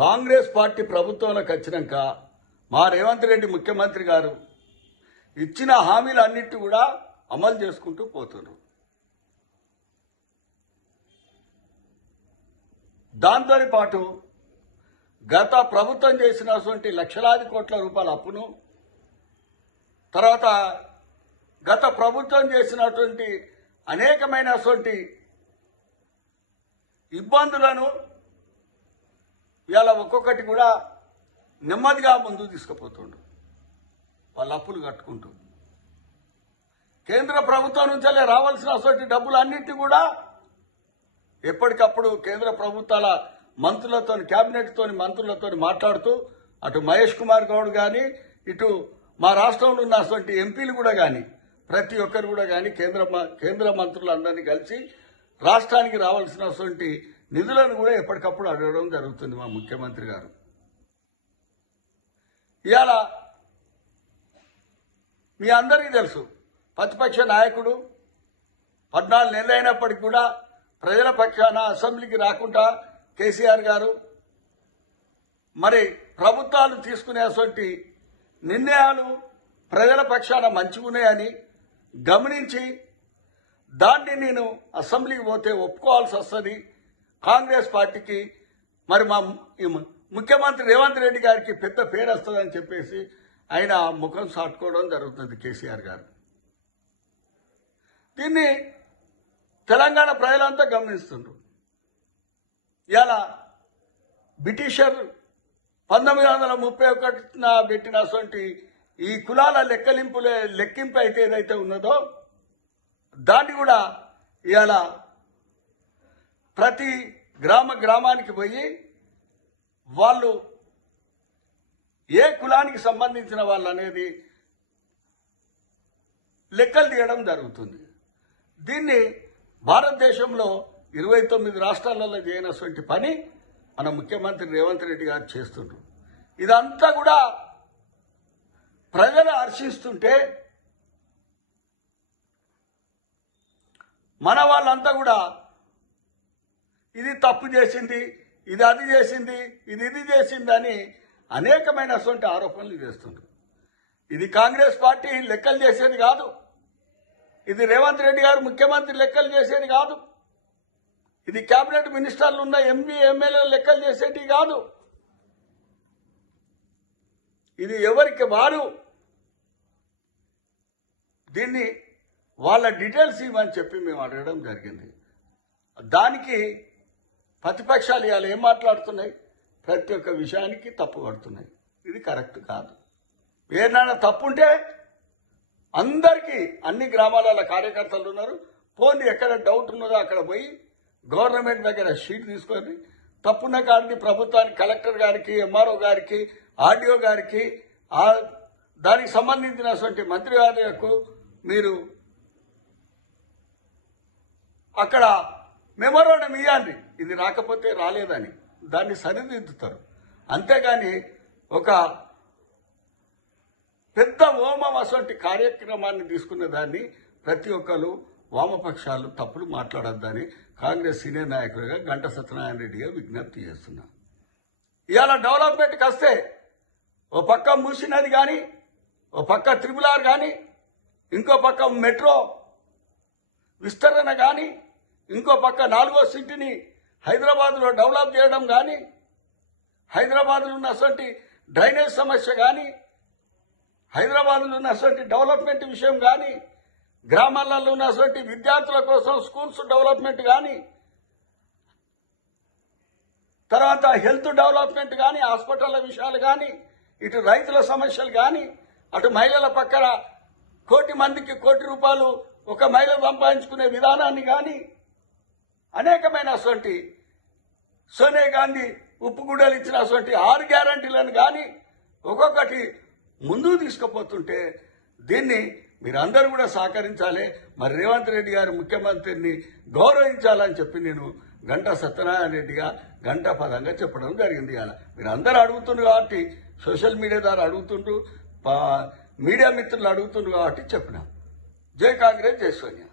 Congress party ప్రభుత్వంలోకి వచ్చినాక మా రేవంత్ రెడ్డి ముఖ్యమంత్రి గారు ఇచ్చిన హామీలన్నిటి కూడా అమలు చేసుకుంటూ పోతున్నారు. దాంతో పాటు గత ప్రభుత్వం చేసినటువంటి లక్షలాది కోట్ల రూపాయల అప్పును, తర్వాత గత ప్రభుత్వం చేసినటువంటి అనేకమైనటువంటి ఇబ్బందులను ఇవాళ ఒక్కొక్కటి కూడా నెమ్మదిగా ముందుకు తీసుకుపోతుండ్రు. వాళ్ళ అప్పులు కట్టుకుంటూ కేంద్ర ప్రభుత్వం నుంచి రావాల్సిన డబ్బులు అన్నింటి కూడా ఎప్పటికప్పుడు కేంద్ర ప్రభుత్వాల మంత్రులతో, కేబినెట్తో మంత్రులతో మాట్లాడుతూ అటు మహేష్ కుమార్ గౌడ్ కానీ, ఇటు మా రాష్ట్రంలో ఉన్నటువంటి ఎంపీలు కూడా కానీ, ప్రతి ఒక్కరు కూడా కానీ కేంద్ర మంత్రులందరినీ కలిసి రాష్ట్రానికి రావాల్సినటువంటి నిధులను కూడా ఎప్పటికప్పుడు అడగడం జరుగుతుంది మా ముఖ్యమంత్రి గారు. ఇవాళ మీ అందరికీ తెలుసు, ప్రతిపక్ష నాయకుడు 14 నెలలు అయినప్పటికీ కూడా ప్రజల పక్షాన అసెంబ్లీకి రాకుండా కేసీఆర్ గారు మరి ప్రభుత్వాలు తీసుకునేటువంటి నిర్ణయాలు ప్రజల పక్షాన మంచిగున్నాయని గమనించి దాన్ని నేను అసెంబ్లీకి పోతే ఒప్పుకోవాల్సి వస్తుంది, కాంగ్రెస్ పార్టీకి మరి మా ముఖ్యమంత్రి రేవంత్ రెడ్డి గారికి పెద్ద పేరు వస్తుందని చెప్పేసి ఆయన ముఖం సాటుకోవడం జరుగుతుంది కేసీఆర్ గారు. దీన్ని తెలంగాణ ప్రజలంతా గమనిస్తుండ్రు. ఇలా బ్రిటిషర్ 1931 పెట్టినటువంటి ఈ కులాల లెక్కింపు అయితే ఏదైతే ఉన్నదో దాన్ని కూడా ఇవాళ ప్రతి గ్రామానికి పోయి వాళ్ళు ఏ కులానికి సంబంధించిన వాళ్ళు అనేది లెక్కలు తీయడం జరుగుతుంది. దీన్ని భారతదేశంలో 29 రాష్ట్రాలలో చేయనటువంటి పని మన ముఖ్యమంత్రి రేవంత్ రెడ్డి గారు చేస్తుండ్రు. ఇదంతా కూడా ప్రజలు హర్షిస్తుంటే మన వాళ్ళంతా కూడా ఇది తప్పు చేసింది, ఇది అది చేసింది, ఇది చేసింది అని అనేకమైనటువంటి ఆరోపణలు చేస్తుండ్రు. ఇది కాంగ్రెస్ పార్టీ లెక్కలు చేసేది కాదు, ఇది రేవంత్ రెడ్డి గారు ముఖ్యమంత్రి లెక్కలు చేసేది కాదు, ఇది కేబినెట్ మినిస్టర్లు ఉన్న ఎంపీ ఎమ్మెల్యేలు లెక్కలు చేసేది కాదు. ఇది ఎవరికి వారు దీన్ని వాళ్ళ డీటెయిల్స్ ఇవ్వని చెప్పి మేము అడగడం జరిగింది. దానికి ప్రతిపక్షాలు ఇవాళ ఏం మాట్లాడుతున్నాయి, ప్రతి ఒక్క విషయానికి తప్పు పడుతున్నాయి. ఇది కరెక్ట్ కాదు. ఏదైనా తప్పుంటే అందరికీ అన్ని గ్రామాల కార్యకర్తలు ఉన్నారు, పోనీ ఎక్కడ డౌట్ ఉన్నదో అక్కడ పోయి గవర్నమెంట్ దగ్గర షీట్ తీసుకొని తప్పున్న కాడిని ప్రభుత్వానికి, కలెక్టర్ గారికి, ఎంఆర్ఓ గారికి, ఆర్డీఓ గారికి, దానికి సంబంధించినటువంటి మంత్రి గారికి మీరు అక్కడ మెమోరాండం ఇవ్వండి, ఇది రాకపోతే రాలేదని దాన్ని సరిదిద్దుతారు. అంతేగాని ఒక పెద్ద హోమం అసంటి కార్యక్రమాన్ని తీసుకున్న దాన్ని ప్రతి ఒక్కరు వామపక్షాలు తప్పులు మాట్లాడొద్దని కాంగ్రెస్ సీనియర్ నాయకులుగా గంటా సత్యనారాయణ రెడ్డిగా విజ్ఞప్తి చేస్తున్నా. ఇవాళ డెవలప్మెంట్కి వస్తే ఓ పక్క మూసీ నది కానీ, ఓ పక్క త్రిపుల్ కానీ, ఇంకో పక్క మెట్రో విస్తరణ కానీ, ఇంకో పక్క 4వ సిటీని హైదరాబాద్లో డెవలప్ చేయడం కానీ, హైదరాబాద్లో ఉన్నటువంటి డ్రైనేజ్ సమస్య కానీ, హైదరాబాద్లో ఉన్నటువంటి డెవలప్మెంట్ విషయం కానీ, గ్రామాలలో ఉన్నటువంటి విద్యార్థుల కోసం స్కూల్స్ డెవలప్మెంట్ కానీ, తర్వాత హెల్త్ డెవలప్మెంట్ కానీ, హాస్పిటళ్ల విషయాలు కానీ, ఇటు రైతుల సమస్యలు కానీ, అటు మహిళల పక్కన 1 కోటి మందికి 1 కోటి రూపాయలు ఒక మహిళ సంపాదించుకునే విధానాన్ని కానీ, అనేకమైనటువంటి సోనియా గాంధీ ఉప్పుగూడలు ఇచ్చినటువంటి 6 గ్యారంటీలను కానీ ఒక్కొక్కటి ముందుకు తీసుకుపోతుంటే దీన్ని మీరందరూ కూడా సహకరించాలి. మరి రేవంత్ రెడ్డి గారు ముఖ్యమంత్రిని గౌరవించాలని చెప్పి నేను గంటా సత్యనారాయణ రెడ్డిగా గంటా పదంగా చెప్పడం జరిగింది. ఇవాళ మీరు అందరూ అడుగుతుండ్రు కాబట్టి, సోషల్ మీడియా ద్వారా అడుగుతుండ్రు, మీడియా మిత్రులు అడుగుతుండ్రు కాబట్టి చెప్పిన. జై కాంగ్రెస్, జై సోనియా.